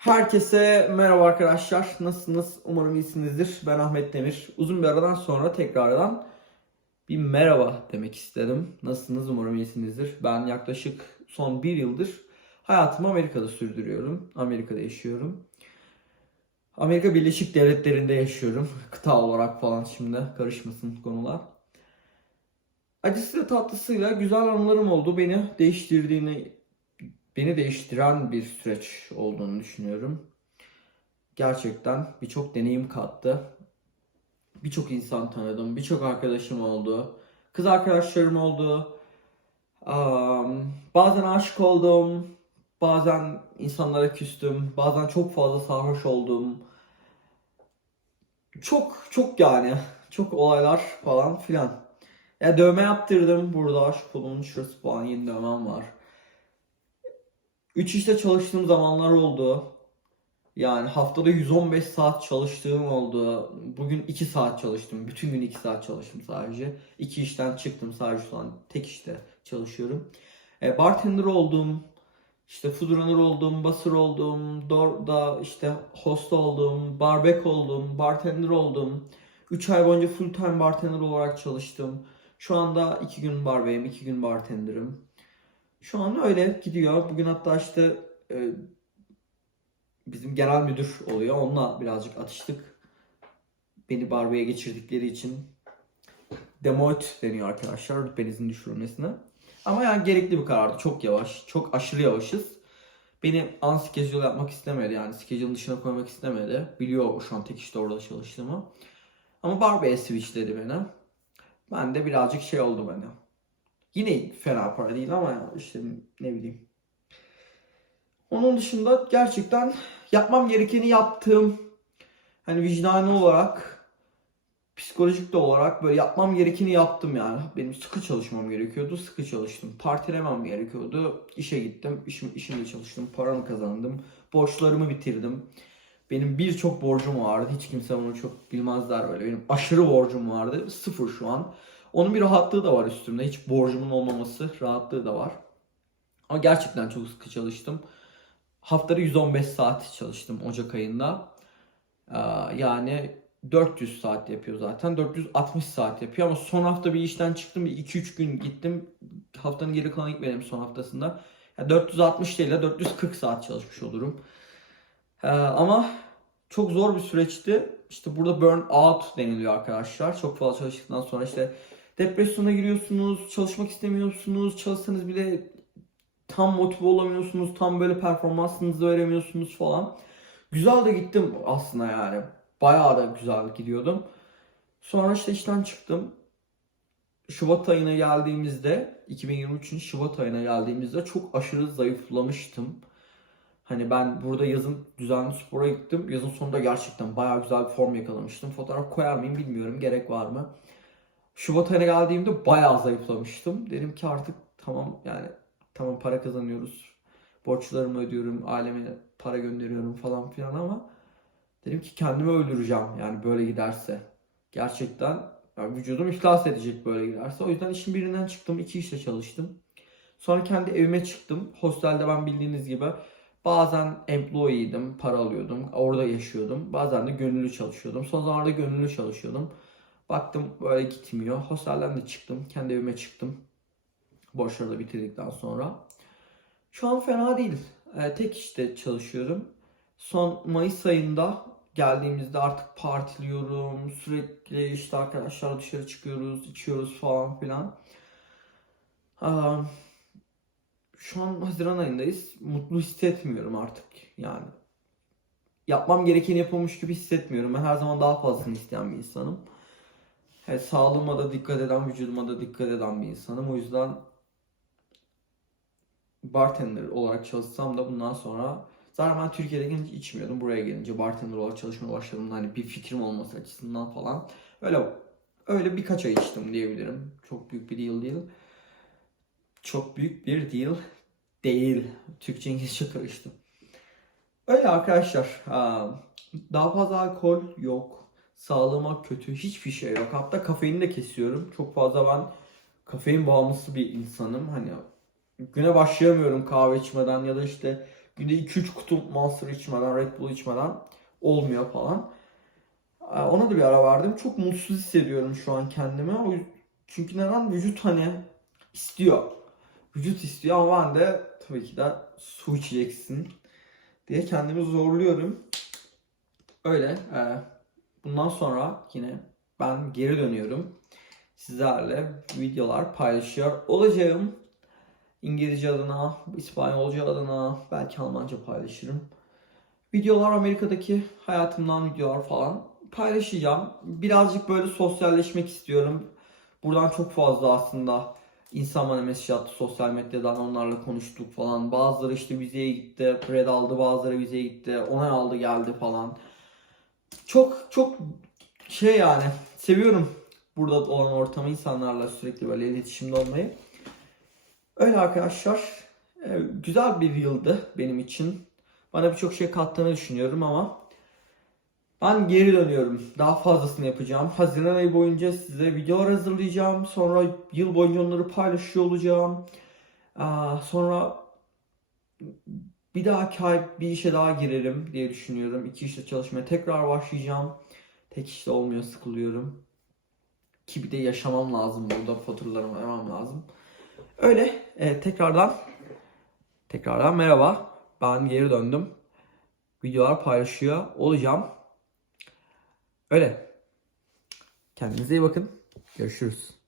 Herkese merhaba arkadaşlar. Nasılsınız? Umarım iyisinizdir. Ben Ahmet Demir. Uzun bir aradan sonra tekrardan bir merhaba demek istedim. Nasılsınız? Umarım iyisinizdir. Ben yaklaşık son bir yıldır hayatımı Amerika'da sürdürüyorum. Amerika'da yaşıyorum. Amerika Birleşik Devletleri'nde yaşıyorum. Kıta olarak falan şimdi karışmasın konular. Acısıyla tatlısıyla güzel anılarım oldu. Beni değiştirdiğini beni değiştiren bir süreç olduğunu düşünüyorum. Gerçekten birçok deneyim kattı. Birçok insan tanıdım, birçok arkadaşım oldu. Kız arkadaşlarım oldu. Am, bazen aşık oldum, bazen insanlara küstüm, bazen çok fazla sarhoş oldum. Çok çok yani çok olaylar falan filan. Ya dövme yaptırdım burada şu kolumun şurası falan yeni dövmem var. Üç işte çalıştığım zamanlar oldu. Yani haftada 115 saat çalıştığım oldu. Bugün 2 saat çalıştım. Bütün gün 2 saat çalıştım sadece. İki işten çıktım sadece şu an tek işte çalışıyorum. E, bartender oldum. İşte food runner oldum, basır oldum, Dor'da işte host oldum, barbek oldum, bartender oldum. 3 ay boyunca full time bartender olarak çalıştım. Şu anda 2 gün barbeyim, 2 gün bartenderım. Şu an öyle gidiyor. Bugün hatta işte e, bizim genel müdür oluyor. Onunla birazcık atıştık. Beni barbeye geçirdikleri için demote deniyor arkadaşlar rütbenizin düşürülmesine. Ama yani gerekli bir karardı. Çok yavaş. Çok aşırı yavaşız. Beni unschedule yapmak istemedi. Yani schedule'ın dışına koymak istemedi. Biliyor şu an tek işte orada çalıştığımı. Ama barbeye switchledi beni. Ben de birazcık şey oldu bana. Yine fena para değil ama işte ne bileyim. Onun dışında gerçekten yapmam gerekeni yaptığım hani vicdani olarak psikolojik de olarak böyle yapmam gerekeni yaptım yani. Benim sıkı çalışmam gerekiyordu. Sıkı çalıştım. Partilemem gerekiyordu. İşe gittim. İşim, işimde çalıştım. Paramı kazandım. Borçlarımı bitirdim. Benim birçok borcum vardı. Hiç kimse bunu çok bilmezler böyle. Benim aşırı borcum vardı. Sıfır şu an. Onun bir rahatlığı da var üstümde. Hiç borcumun olmaması rahatlığı da var. Ama gerçekten çok sıkı çalıştım. Haftada 115 saat çalıştım Ocak ayında. Ee, Yani 400 saat yapıyor zaten. 460 saat yapıyor ama son hafta bir işten çıktım. Bir 2-3 gün gittim. Haftanın geri kalanı gitmedim son haftasında. Yani 460 değil de 440 saat çalışmış olurum. Ee, Ama çok zor bir süreçti. İşte burada burn out deniliyor arkadaşlar. Çok fazla çalıştıktan sonra işte depresyona giriyorsunuz, çalışmak istemiyorsunuz, çalışsanız bile tam motive olamıyorsunuz, tam böyle performansınızı veremiyorsunuz falan. Güzel de gittim aslında yani. Bayağı da güzel gidiyordum. Sonra işte işten çıktım. Şubat ayına geldiğimizde 2023'ün Şubat ayına geldiğimizde çok aşırı zayıflamıştım. Hani ben burada yazın düzenli spora gittim. Yazın sonunda gerçekten bayağı güzel bir form yakalamıştım. Fotoğraf koyar mıyım bilmiyorum. Gerek var mı? Şubat ayına geldiğimde bayağı zayıflamıştım. Dedim ki artık tamam yani tamam para kazanıyoruz. Borçlarımı ödüyorum. Aileme para gönderiyorum falan filan ama dedim ki kendimi öldüreceğim yani böyle giderse. Gerçekten yani vücudum iflas edecek böyle giderse. O yüzden işin birinden çıktım. iki işte çalıştım. Sonra kendi evime çıktım. Hostelde ben bildiğiniz gibi bazen employee'ydim, para alıyordum. Orada yaşıyordum. Bazen de gönüllü çalışıyordum. Son zamanlarda gönüllü çalışıyordum. Baktım böyle gitmiyor. Hostelden de çıktım. Kendi evime çıktım. Borçları da bitirdikten sonra. Şu an fena değil. Ee, tek işte çalışıyorum. Son Mayıs ayında geldiğimizde artık partiliyorum. Sürekli işte arkadaşlarla dışarı çıkıyoruz, içiyoruz falan filan. Aa, şu an Haziran ayındayız. Mutlu hissetmiyorum artık yani. Yapmam gerekeni yapılmış gibi hissetmiyorum. Ben her zaman daha fazlasını isteyen bir insanım. Evet, sağlığıma da dikkat eden, vücuduma da dikkat eden bir insanım. O yüzden bartender olarak çalışsam da bundan sonra zaten ben Türkiye'de gelince içmiyordum. Buraya gelince bartender olarak çalışmaya başladım. Hani bir fikrim olması açısından falan. Öyle öyle birkaç ay içtim diyebilirim. Çok büyük bir deal değil. Çok büyük bir deal değil. Türkçe İngilizce karıştı. Öyle arkadaşlar. Daha fazla alkol yok. Sağlığıma kötü hiçbir şey yok. Hatta kafeini de kesiyorum. Çok fazla ben kafein bağımlısı bir insanım. Hani güne başlayamıyorum kahve içmeden ya da işte günde 2-3 kutu Monster içmeden, Red Bull içmeden olmuyor falan. Ee, Ona da bir ara verdim. Çok mutsuz hissediyorum şu an kendimi. Çünkü neden? Vücut hani istiyor. Vücut istiyor ama ben de tabii ki de su içeceksin diye kendimi zorluyorum. Öyle. e, Bundan sonra yine ben geri dönüyorum. Sizlerle videolar paylaşıyor olacağım. İngilizce adına, İspanyolca adına, belki Almanca paylaşırım. Videolar Amerika'daki hayatımdan videolar falan paylaşacağım. Birazcık böyle sosyalleşmek istiyorum. Buradan çok fazla aslında insan bana mesaj attı sosyal medyadan onlarla konuştuk falan. Bazıları işte vizeye gitti, red aldı, bazıları vizeye gitti, onay aldı geldi falan. Çok çok şey yani seviyorum burada olan ortamı insanlarla sürekli böyle iletişimde olmayı. Öyle arkadaşlar. Ee, Güzel bir yıldı benim için. Bana birçok şey kattığını düşünüyorum ama ben geri dönüyorum. Daha fazlasını yapacağım. Haziran ayı boyunca size videolar hazırlayacağım. Sonra yıl boyunca onları paylaşıyor olacağım. Sonra bir dahaki ay bir işe daha girerim diye düşünüyorum. İki işte çalışmaya tekrar başlayacağım. Tek işte olmuyor, sıkılıyorum. Ki bir de yaşamam lazım burada. Faturalarımı ödemem lazım. Öyle. e, tekrardan tekrardan merhaba. Ben geri döndüm. Videolar paylaşıyor olacağım. Öyle. Kendinize iyi bakın. Görüşürüz.